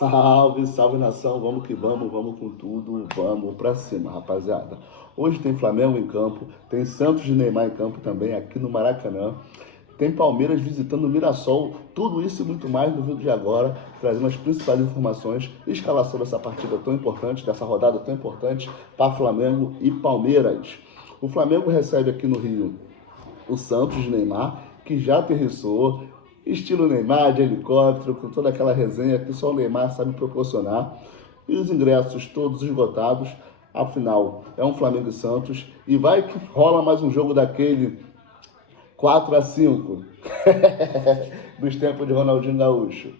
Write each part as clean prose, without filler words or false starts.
Salve, salve nação, vamos com tudo, vamos pra cima, rapaziada. Hoje tem Flamengo em campo, tem Santos de Neymar em campo também aqui no Maracanã. Tem Palmeiras visitando o Mirassol, tudo isso e muito mais no vídeo de agora, trazendo as principais informações e escalação dessa partida tão importante, dessa rodada tão importante para Flamengo e Palmeiras. O Flamengo recebe aqui no Rio o Santos de Neymar, que já aterrissou, estilo Neymar, de helicóptero, com toda aquela resenha que só o Neymar sabe proporcionar. E os ingressos todos esgotados. Afinal, é um Flamengo e Santos. E vai que rola mais um jogo daquele 4-5 dos tempos de Ronaldinho Gaúcho.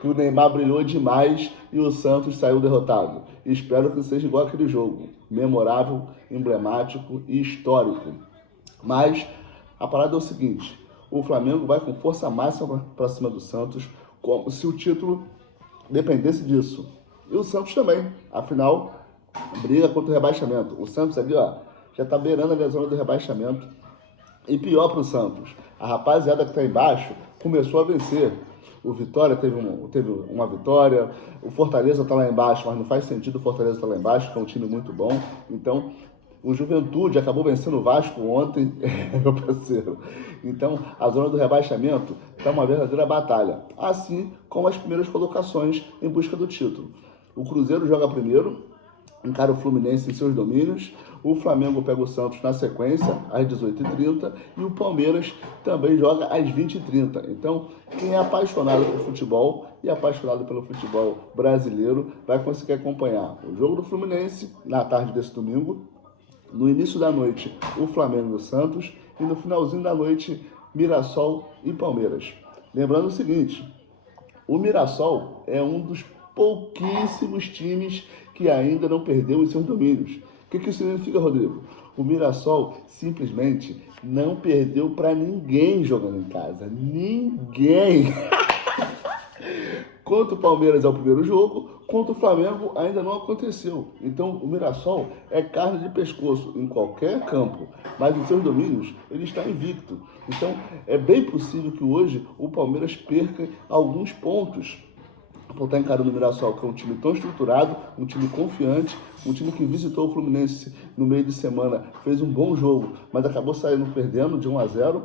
Que o Neymar brilhou demais e o Santos saiu derrotado. E espero que seja igual aquele jogo. Memorável, emblemático e histórico. Mas a parada é o seguinte: o Flamengo vai com força máxima para cima do Santos, como se o título dependesse disso. E o Santos também, afinal, briga contra o rebaixamento. O Santos ali, ó, já tá beirando ali a zona do rebaixamento. E pior para o Santos, a rapaziada que está embaixo começou a vencer. O Vitória teve uma vitória, o Fortaleza está lá embaixo, mas não faz sentido o Fortaleza estar lá embaixo, que é um time muito bom. Então, o Juventude acabou vencendo o Vasco ontem, meu parceiro. Então, a zona do rebaixamento está uma verdadeira batalha. Assim como as primeiras colocações em busca do título. O Cruzeiro joga primeiro, encara o Fluminense em seus domínios. O Flamengo pega o Santos na sequência, às 18h30. E o Palmeiras também joga às 20h30. Então, quem é apaixonado pelo futebol e apaixonado pelo futebol brasileiro vai conseguir acompanhar o jogo do Fluminense na tarde desse domingo. No início da noite, o Flamengo e o Santos. E no finalzinho da noite, Mirassol e Palmeiras. Lembrando o seguinte: o Mirassol é um dos pouquíssimos times que ainda não perdeu os seus domínios. O que isso significa, Rodrigo? O Mirassol simplesmente não perdeu para ninguém jogando em casa. Ninguém! Contra o Palmeiras é o primeiro jogo, contra o Flamengo ainda não aconteceu. Então o Mirassol é carne de pescoço em qualquer campo, mas em seus domínios ele está invicto. Então é bem possível que hoje o Palmeiras perca alguns pontos por estar encarando o Mirassol, que é um time tão estruturado, um time confiante, um time que visitou o Fluminense no meio de semana, fez um bom jogo, mas acabou saindo perdendo de 1-0,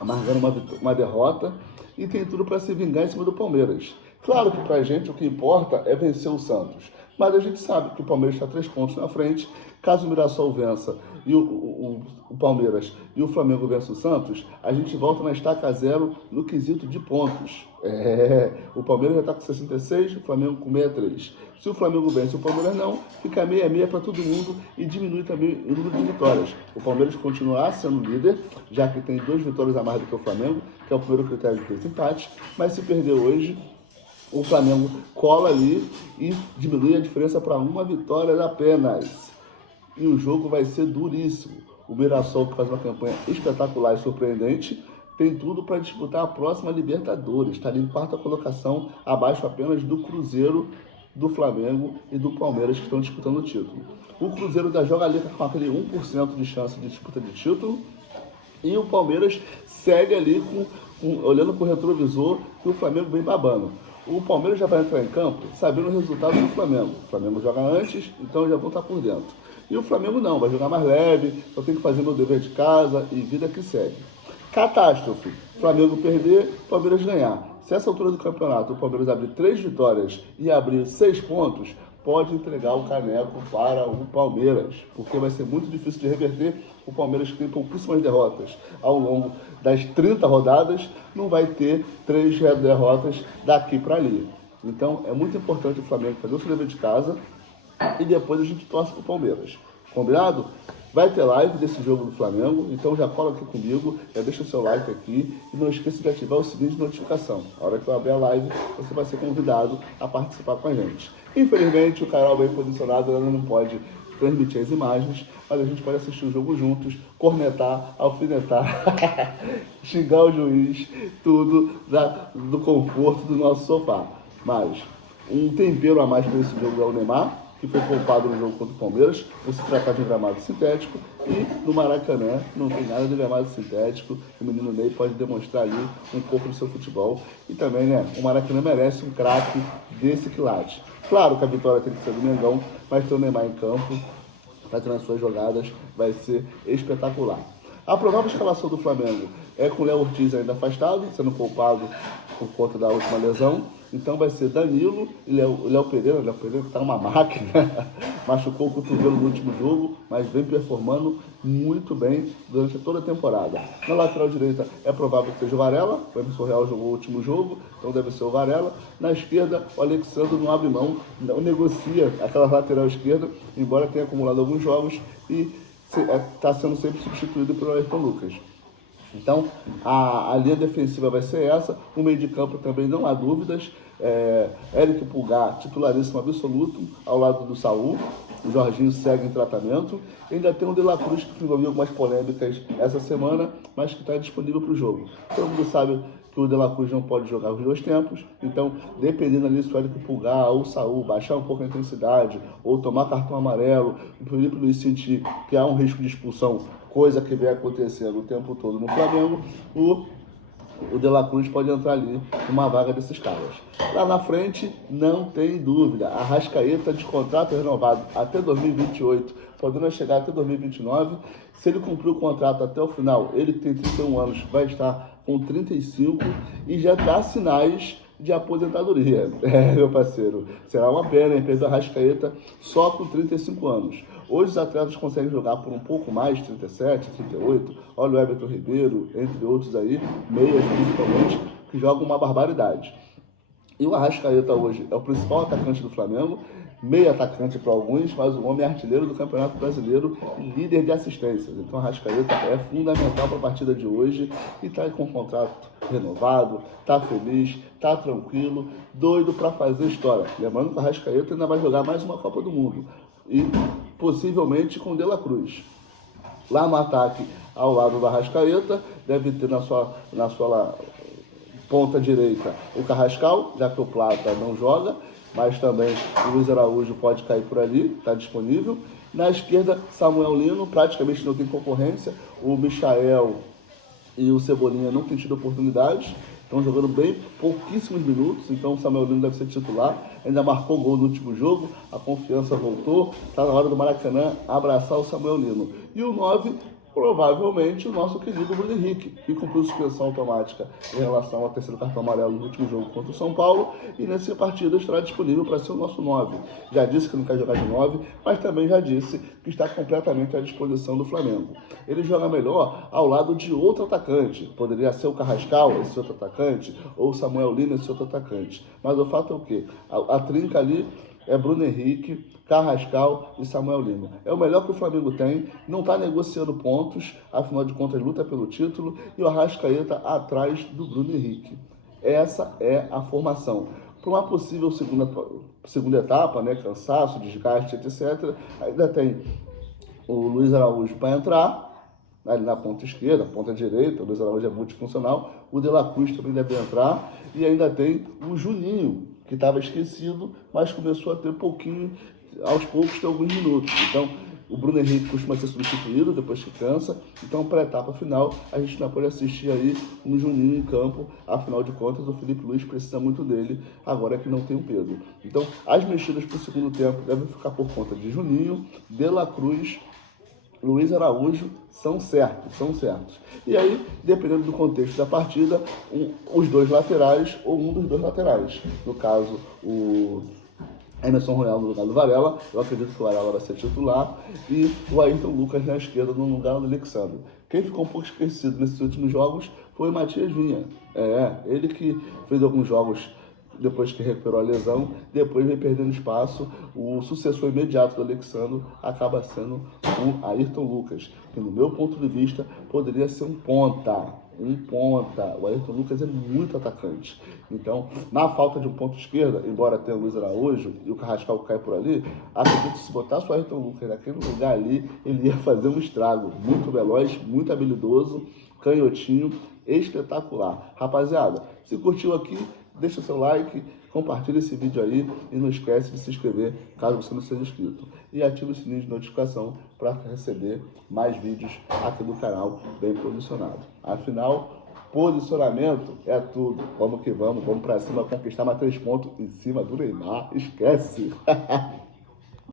amargando uma derrota. E tem tudo para se vingar em cima do Palmeiras. Claro que pra gente o que importa é vencer o Santos, mas a gente sabe que o Palmeiras está 3 pontos na frente. Caso o Mirassol vença e o Palmeiras e o Flamengo vença o Santos, a gente volta na estaca zero no quesito de pontos. O Palmeiras já está com 66, o Flamengo com 63. Se o Flamengo vence e o Palmeiras não, fica 6-6 para todo mundo e diminui também o número de vitórias. O Palmeiras continuará sendo líder, já que tem 2 vitórias a mais do que o Flamengo, que é o primeiro critério de 3 empates, mas se perder hoje, o Flamengo cola ali e diminui a diferença para 1 vitória apenas. E o jogo vai ser duríssimo. O Mirassol, que faz uma campanha espetacular e surpreendente, tem tudo para disputar a próxima Libertadores. Está ali em 4ª colocação, abaixo apenas do Cruzeiro, do Flamengo e do Palmeiras, que estão disputando o título. O Cruzeiro ainda joga ali com aquele 1% de chance de disputa de título. E o Palmeiras segue ali olhando para o retrovisor e o Flamengo bem babando. O Palmeiras já vai entrar em campo sabendo o resultado do Flamengo. O Flamengo joga antes, então já vão estar por dentro. E o Flamengo não, vai jogar mais leve, só tem que fazer meu dever de casa e vida que segue. Catástrofe: Flamengo perder, Palmeiras ganhar. Se essa altura do campeonato o Palmeiras abrir 3 vitórias e abrir 6 pontos, pode entregar o caneco para o Palmeiras, porque vai ser muito difícil de reverter. O Palmeiras, que tem pouquíssimas derrotas ao longo das 30 rodadas, não vai ter 3 derrotas daqui para ali. Então é muito importante o Flamengo fazer o seu dever de casa e depois a gente torce para o Palmeiras. Combinado? Vai ter live desse jogo do Flamengo, então já cola aqui comigo, já deixa o seu like aqui e não esqueça de ativar o sininho de notificação. A hora que eu abrir a live, você vai ser convidado a participar com a gente. Infelizmente, o canal bem posicionado ainda não pode transmitir as imagens, mas a gente pode assistir o jogo juntos, cornetar, alfinetar, xingar o juiz, tudo do conforto do nosso sofá. Mas um tempero a mais para esse jogo é o Neymar, que foi poupado no jogo contra o Palmeiras, por se tratar de um gramado sintético, e no Maracanã não tem nada de gramado sintético, o menino Ney pode demonstrar ali um pouco do seu futebol, e também, né, o Maracanã merece um craque desse quilate. Claro que a vitória tem que ser do Mengão, mas ter o Neymar em campo, fazendo as suas jogadas, vai ser espetacular. A provável escalação do Flamengo é com o Léo Ortiz ainda afastado, sendo poupado por conta da última lesão. Então vai ser Danilo e Léo Pereira que está uma máquina, machucou o cotovelo no último jogo, mas vem performando muito bem durante toda a temporada. Na lateral direita é provável que seja o Varela, o Emerson Real jogou o último jogo, então deve ser o Varela. Na esquerda, o Alexandre não abre mão, não negocia aquela lateral esquerda, embora tenha acumulado alguns jogos e está sendo sempre substituído pelo Ayrton Lucas. Então, a linha defensiva vai ser essa, o meio de campo também não há dúvidas, Éric Pulgar, titularíssimo absoluto, ao lado do Saul, o Jorginho segue em tratamento, ainda tem o De La Cruz, que envolveu algumas polêmicas essa semana, mas que está disponível para o jogo. Todo mundo sabe que o De La Cruz não pode jogar os dois tempos, então, dependendo ali se o Éric Pulgar ou o Saul baixar um pouco a intensidade, ou tomar cartão amarelo, o Felipe Luiz sentir que há um risco de expulsão, coisa que vem acontecendo o tempo todo no Flamengo, o De La Cruz pode entrar ali numa vaga desses caras. Lá na frente, não tem dúvida, a Arrascaeta de contrato renovado até 2028, podendo chegar até 2029. Se ele cumprir o contrato até o final, ele que tem 31 anos, vai estar com 35 e já dá sinais de aposentadoria. Meu parceiro, será uma pena, hein? Perder a Arrascaeta só com 35 anos. Hoje os atletas conseguem jogar por um pouco mais, 37, 38. Olha o Everton Ribeiro, entre outros aí, meias principalmente, que jogam uma barbaridade. E o Arrascaeta hoje é o principal atacante do Flamengo, meio atacante para alguns, mas o homem é artilheiro do Campeonato Brasileiro e líder de assistências. Então o Arrascaeta é fundamental para a partida de hoje e está com o contrato renovado, está feliz, está tranquilo, doido para fazer história. Lembrando que o Arrascaeta ainda vai jogar mais uma Copa do Mundo e possivelmente com o De La Cruz. Lá no ataque, ao lado do Arrascaeta, deve ter na sua ponta direita o Carrascal, já que o Plata não joga, mas também o Luiz Araújo pode cair por ali, está disponível. Na esquerda, Samuel Lino, praticamente não tem concorrência, o Michael e o Cebolinha não têm tido oportunidades, estão jogando bem pouquíssimos minutos, então o Samuel Lino deve ser titular, ainda marcou gol no último jogo, a confiança voltou, está na hora do Maracanã abraçar o Samuel Lino. E o 9, provavelmente o nosso querido Bruno Henrique, que cumpriu suspensão automática em relação ao terceiro cartão amarelo no último jogo contra o São Paulo, e nessa partida estará disponível para ser o nosso 9. Já disse que não quer jogar de 9, mas também já disse que está completamente à disposição do Flamengo. Ele joga melhor ao lado de outro atacante, poderia ser o Carrascal, esse outro atacante, ou o Samuel Lino, esse outro atacante. Mas o fato é o quê? A trinca ali é Bruno Henrique, Carrascal e Samuel Lino. É o melhor que o Flamengo tem, não está negociando pontos, afinal de contas luta pelo título, e o Arrascaeta atrás do Bruno Henrique. Essa é a formação. Para uma possível segunda etapa, né, cansaço, desgaste, etc., ainda tem o Luiz Araújo para entrar, ali na ponta esquerda, ponta direita, o Luiz Araújo é multifuncional, o De La Cruz também deve entrar, e ainda tem o Juninho, que estava esquecido, mas começou a ter aos poucos, ter alguns minutos. Então, o Bruno Henrique costuma ser substituído depois que cansa. Então, para a etapa final, a gente não pode assistir aí um Juninho em campo. Afinal de contas, o Felipe Luiz precisa muito dele, agora que não tem o Pedro. Então, as mexidas para o segundo tempo devem ficar por conta de Juninho, De La Cruz, Luiz Araújo, são certos. E aí, dependendo do contexto da partida, os dois laterais ou um dos dois laterais. No caso, o Emerson Royal no lugar do Varela, eu acredito que o Varela vai ser titular, e o Ayrton Lucas na esquerda no lugar do Alexandre. Quem ficou um pouco esquecido nesses últimos jogos foi o Matias Vinha. Ele que fez alguns jogos depois que recuperou a lesão, depois vem perdendo espaço. O sucessor imediato do Alexandre acaba sendo o Ayrton Lucas, que no meu ponto de vista poderia ser um ponta. O Ayrton Lucas é muito atacante. Então, na falta de um ponto esquerda, embora tenha o Luiz Araújo e o Carrascal cai por ali, acredito que se botasse o Ayrton Lucas naquele lugar ali, ele ia fazer um estrago. Muito veloz, muito habilidoso, canhotinho, espetacular. Rapaziada, se curtiu aqui, deixa o seu like, compartilhe esse vídeo aí e não esquece de se inscrever caso você não seja inscrito. E ative o sininho de notificação para receber mais vídeos aqui do canal bem posicionado. Afinal, posicionamento é tudo. Vamos que vamos para cima conquistar mais 3 pontos em cima do Neymar. Esquece!